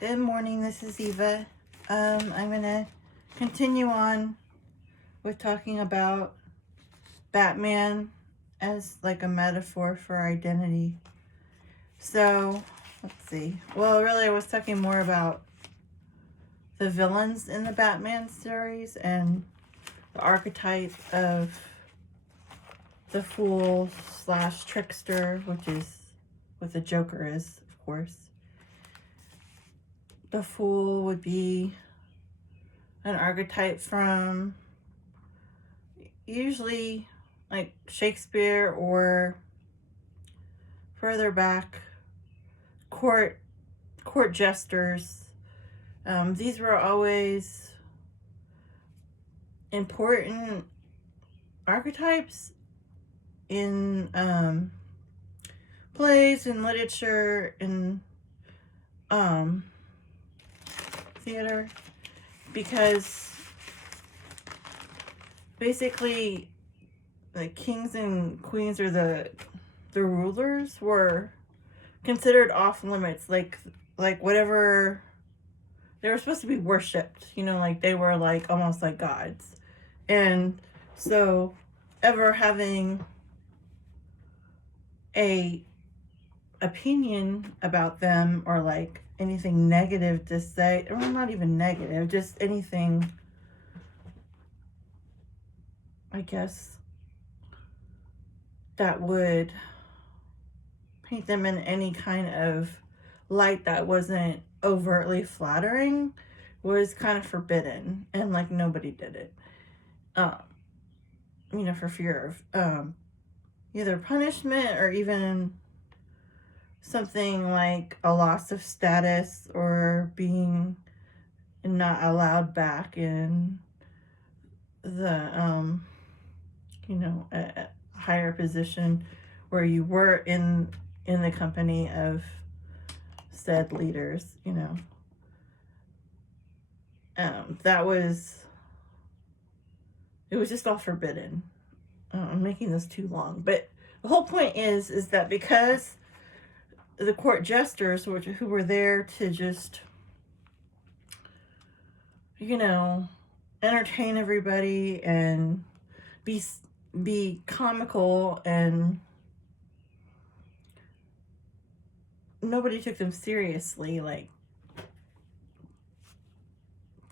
Good morning, this is Eva. I'm going to continue on with talking about Batman as like a metaphor for identity. So, let's see. Well, really, I was talking more about the villains in the Batman series and the archetype of the fool slash trickster, which is what the Joker is, of course. The fool would be an archetype from usually like Shakespeare or further back, court jesters. These were always important archetypes in plays and literature and theater, because basically the kings and queens, or the rulers, were considered off limits, like whatever, they were supposed to be worshipped, like they were like almost like gods. And so ever having a opinion about them, or like anything negative to say, or not even negative, just anything, I guess, that would paint them in any kind of light that wasn't overtly flattering, was kind of forbidden, and like nobody did it, for fear of either punishment or even something like a loss of status, or being not allowed back in the a higher position where you were in the company of said leaders. That was, it was just all forbidden. I'm making this too long, but the whole point is that because the court jesters, who were there to just, entertain everybody and be comical, and nobody took them seriously, like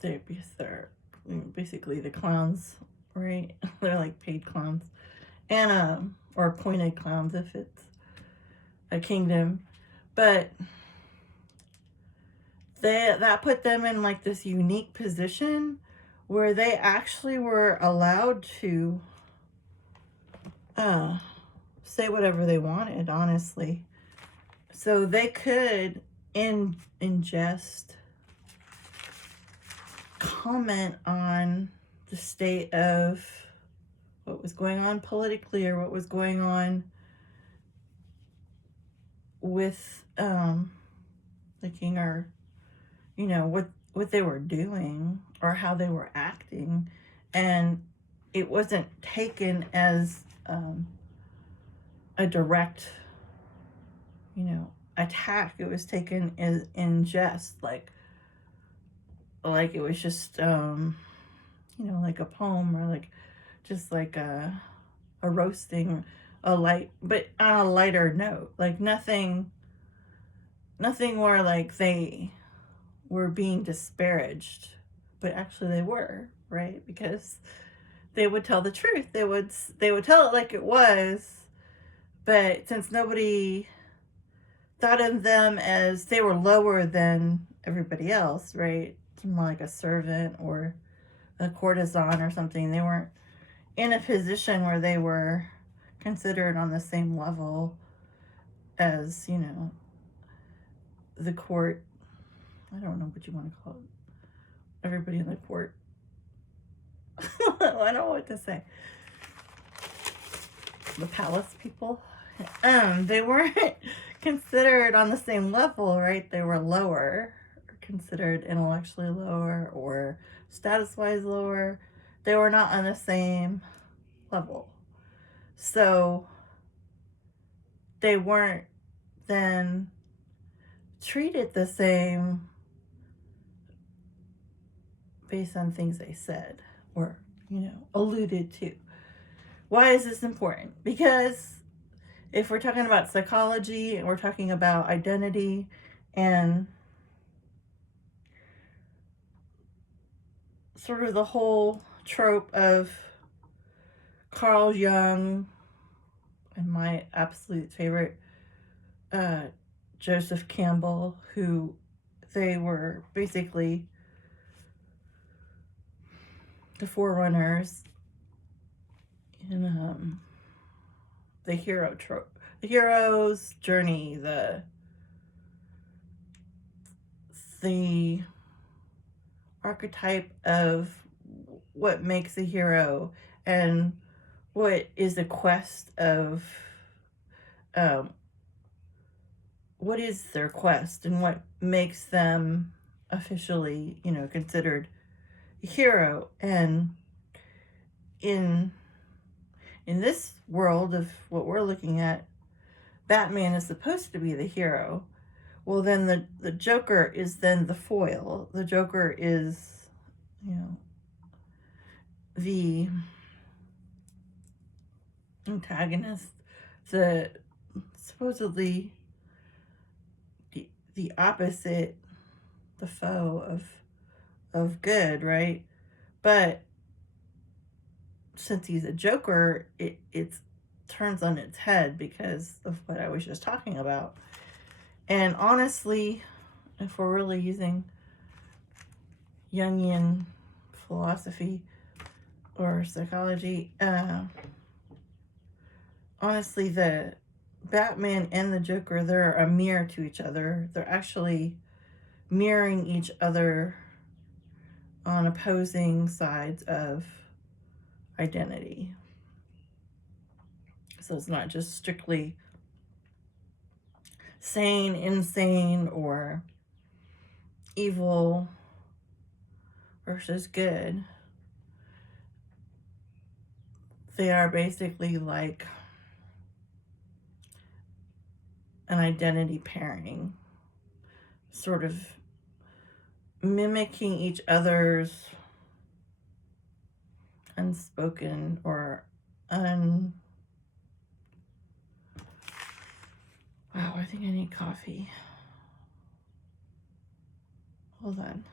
they're basically the clowns, right? They're like paid clowns, and or appointed clowns if it's a kingdom. But that put them in like this unique position where they actually were allowed to say whatever they wanted, honestly. So they could in jest comment on the state of what was going on politically, or what was going on with the king, or what they were doing or how they were acting, and it wasn't taken as a direct attack. It was taken in jest, like it was just like a poem, or like just like a roasting, but on a lighter note, like nothing where like they were being disparaged, but actually they were, right? Because they would tell the truth. They would tell it like it was, but since nobody thought of them as, they were lower than everybody else, right? More like a servant or a courtesan or something. They weren't in a position where they were considered on the same level as, the court. I don't know what you want to call it. Everybody in the court. I don't know what to say. The palace people. They weren't considered on the same level, right? They were lower, considered intellectually lower, or status-wise lower. They were not on the same level. So they weren't then treated the same based on things they said or, alluded to. Why is this important? Because if we're talking about psychology and we're talking about identity and sort of the whole trope of Carl Jung and my absolute favorite, Joseph Campbell, who they were basically the forerunners in the hero trope, the hero's journey, the archetype of what makes a hero and what is the quest of what is their quest and what makes them officially, considered a hero. And in this world of what we're looking at, Batman is supposed to be the hero. Well, then the Joker is then the foil. The Joker is, the antagonist, the supposedly the opposite, the foe of good, right? But since he's a Joker, it turns on its head because of what I was just talking about. And honestly, if we're really using Jungian philosophy or psychology, honestly, the Batman and the Joker, they're a mirror to each other. They're actually mirroring each other on opposing sides of identity. So it's not just strictly sane, insane, or evil versus good. They are basically like an identity pairing, sort of mimicking each other's unspoken or Wow, I think I need coffee. Hold on.